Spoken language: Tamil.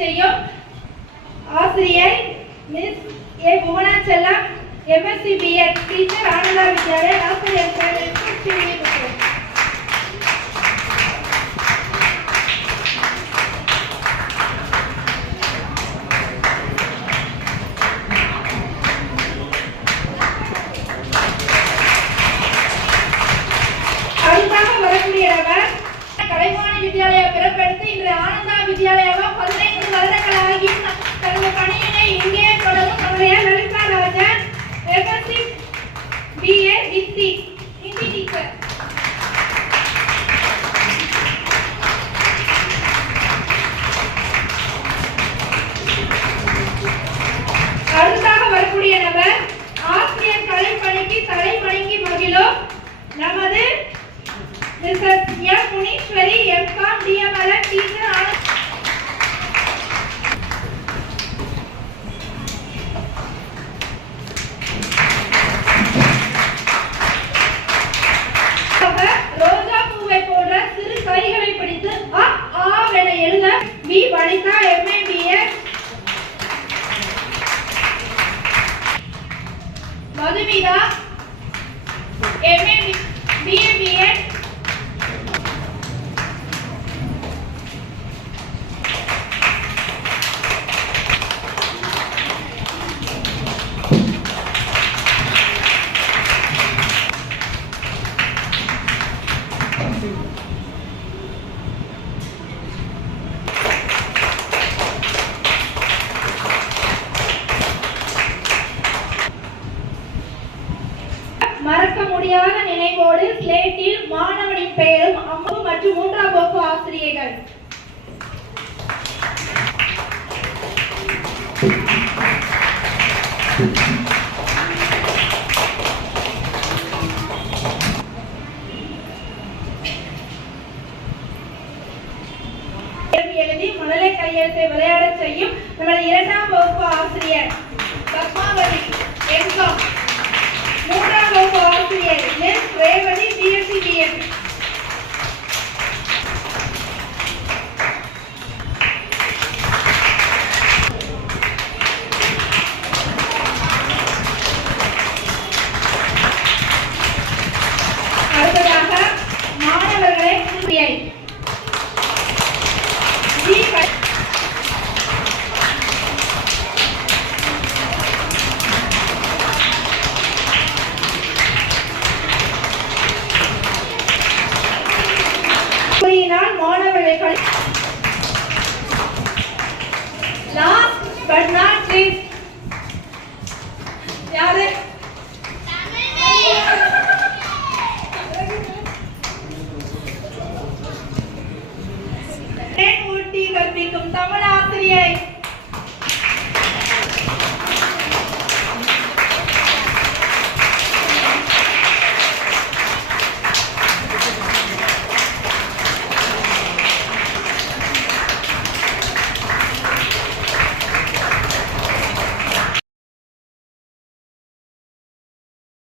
செய்யும் ஆசிரியை miss A Bhuvana Chellam, MSc BEd teacher, Ananda Vidyalaya, ஆசிரியர் கலைவாணி வித்யாலயா பிறப்பெடுத்து இன்று ஆனந்தா வித்யாலயாவா 15 வருடங்களாகி தனது பணியினை இங்கே தொடரும் நம்முடைய Lalitha Rajan, MSc BA Hindi teacher. அடுத்தாக வரக்கூடிய நபர் ஆசிரியர் கலைப்பணிக்கு தலை வணங்கி மகிழும் நமது Mrs M Muneeswari, MCom DML teacher. ரோஜா பூவை போன்ற சிறு கைகளை பிடித்து அ ஆவென எழுத P Vanitha, MA BA. Madhumitha, MA BA BA. மறக்க முடியாத நினைவோடு ஸ்லேட்டில் மாணவனின் பெயரும் அம்மு மற்றும் 3ஆம் வகுப்பு ஆசிரியர்கள். எழுதி மழலை கையெழுத்தை விளையாட செய்யும் நமது 2ஆம் வகுப்பு ஆசிரியர் பத்மாவதி, எம்காம். 3ஆம் வகுப்பு ஆசிரியர் மிஸ் ரேவதி, பிஎஸ்சி பிஎட். அடுத்ததாக மாணவர்களை மாணவர்களை லாஸ்ட் பட் நாட் லீஸ்ட் யாரு ஊட்டி கற்பிக்கும் தமிழ் ஆசிரியை